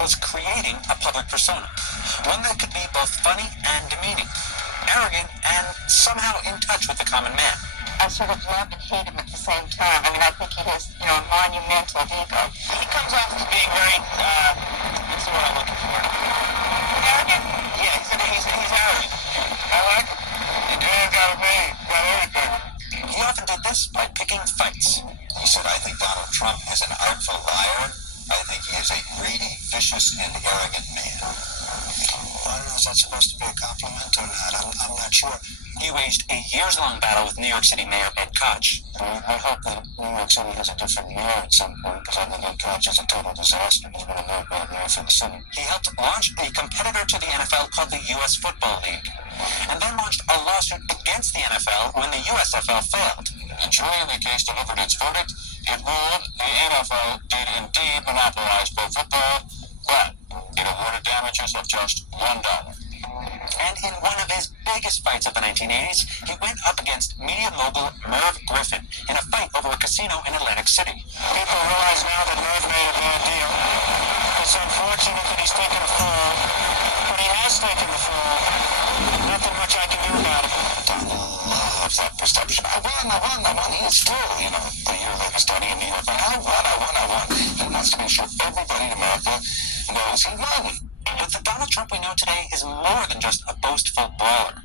was creating a public persona, one that could be both funny and demeaning, arrogant and somehow in touch with the common man. I sort of love and hate him at the same time. I mean, I think he has, a monumental ego. He comes off as being very, what's the word I'm looking for? Arrogant? Yeah, he's arrogant. I like him. He did got me, got everything. He often did this by picking fights. He said, I think Donald Trump is an artful liar. I think he is a greedy, vicious, and arrogant man. Well, I don't know, is that supposed to be a compliment or not? I'm not sure. He waged a years-long battle with New York City Mayor Ed Koch. I hope that New York City has a different mayor at some point, because I think Ed Koch is a total disaster. He's been a very bad mayor for the city. He helped launch a competitor to the NFL called the U.S. Football League, and then launched a lawsuit against the NFL when the USFL failed. The jury in the case delivered its verdict. It ruled the NFL did indeed monopolize pro football, but it awarded damages of just $1. And in one of his biggest fights of the 1980s, he went up against media mogul Merv Griffin in a fight over a casino in Atlantic City. People realize now that Merv made a bad deal. It's unfortunate that he's taken a fall, but he has taken the fall. Nothing much I can do about it. Donald loves that perception. I won. He is still, a year later starting in New York. But I won. He wants to make sure everybody in America knows he won. But the Donald Trump we know today is more than just a boastful brawler.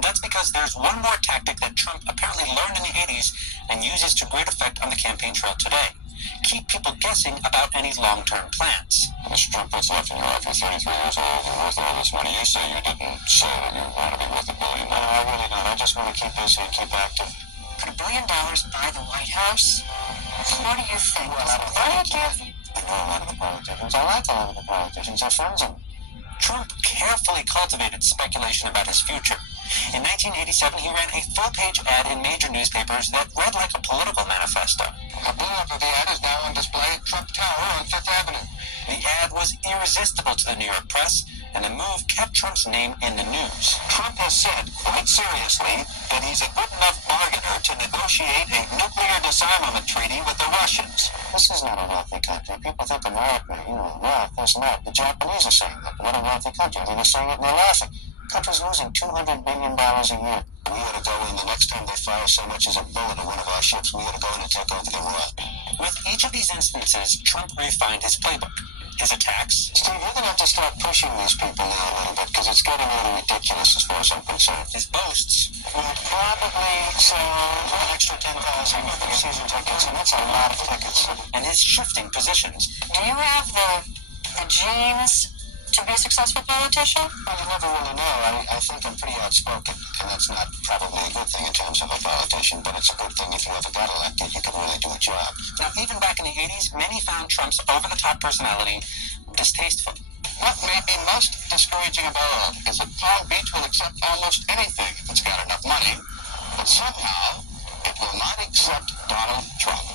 That's because there's one more tactic that Trump apparently learned in the 80s and uses to great effect on the campaign trail today. Keep people guessing about any long-term plans. Mr. Trump, what's left in your life? You're 33 years old. You're worth all this money. You say you didn't say that you want to be worth $1 billion. No, I really don't. I just want to keep busy and keep active. Could $1 billion buy the White House? What do you think? Well, I know a lot of the politicians. I like a lot of the politicians. They're friends of me. Trump carefully cultivated speculation about his future. In 1987, he ran a full-page ad in major newspapers that read like a political manifesto. A blow-up of the ad is now on display at Trump Tower on Fifth Avenue. The ad was irresistible to the New York press, and the move kept Trump's name in the news. Trump has said, quite seriously, that he's a good enough bargainer to negotiate a nuclear disarmament treaty with the Russians. This is not a wealthy country. People think America, wealth. There's not. The Japanese are saying that. What a wealthy country. They're saying it and they're laughing. The country's losing $200 billion a year. We ought to go in the next time they fire so much as a bullet at one of our ships. We ought to go in and take over the Iraq. With each of these instances, Trump refined his playbook. His attacks. Steve, you're going to have to start pushing these people now a little bit, because it's getting a little ridiculous as far as I'm concerned. His boasts. We'll probably sell an extra 10,000 season tickets, and that's a lot of tickets. And his shifting positions. Do you have the genes to be a successful politician? Well, you never really know. I think I'm pretty outspoken, and that's not probably a good thing in terms of a politician, but it's a good thing if you ever got elected, you can really do a job. Now, even back in the 80s, many found Trump's over-the-top personality distasteful. What may be most discouraging of all is that Palm Beach will accept almost anything if it's got enough money, but somehow it will not accept Donald Trump.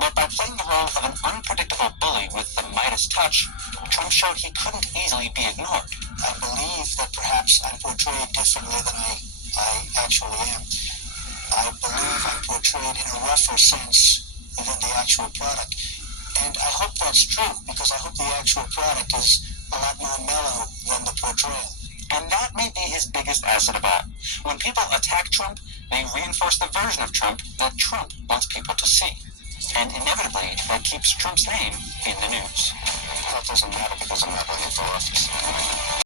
But by playing the role of an unpredictable bully with the Midas touch, Trump showed he couldn't easily be ignored. I believe that perhaps I'm portrayed differently than I actually am. I believe I'm portrayed in a rougher sense than the actual product. And I hope that's true, because I hope the actual product is a lot more mellow than the portrayal. And that may be his biggest asset of all. When people attack Trump, they reinforce the version of Trump that Trump wants people to see. And inevitably, that keeps Trump's name in the news. That doesn't matter because I'm not running for office.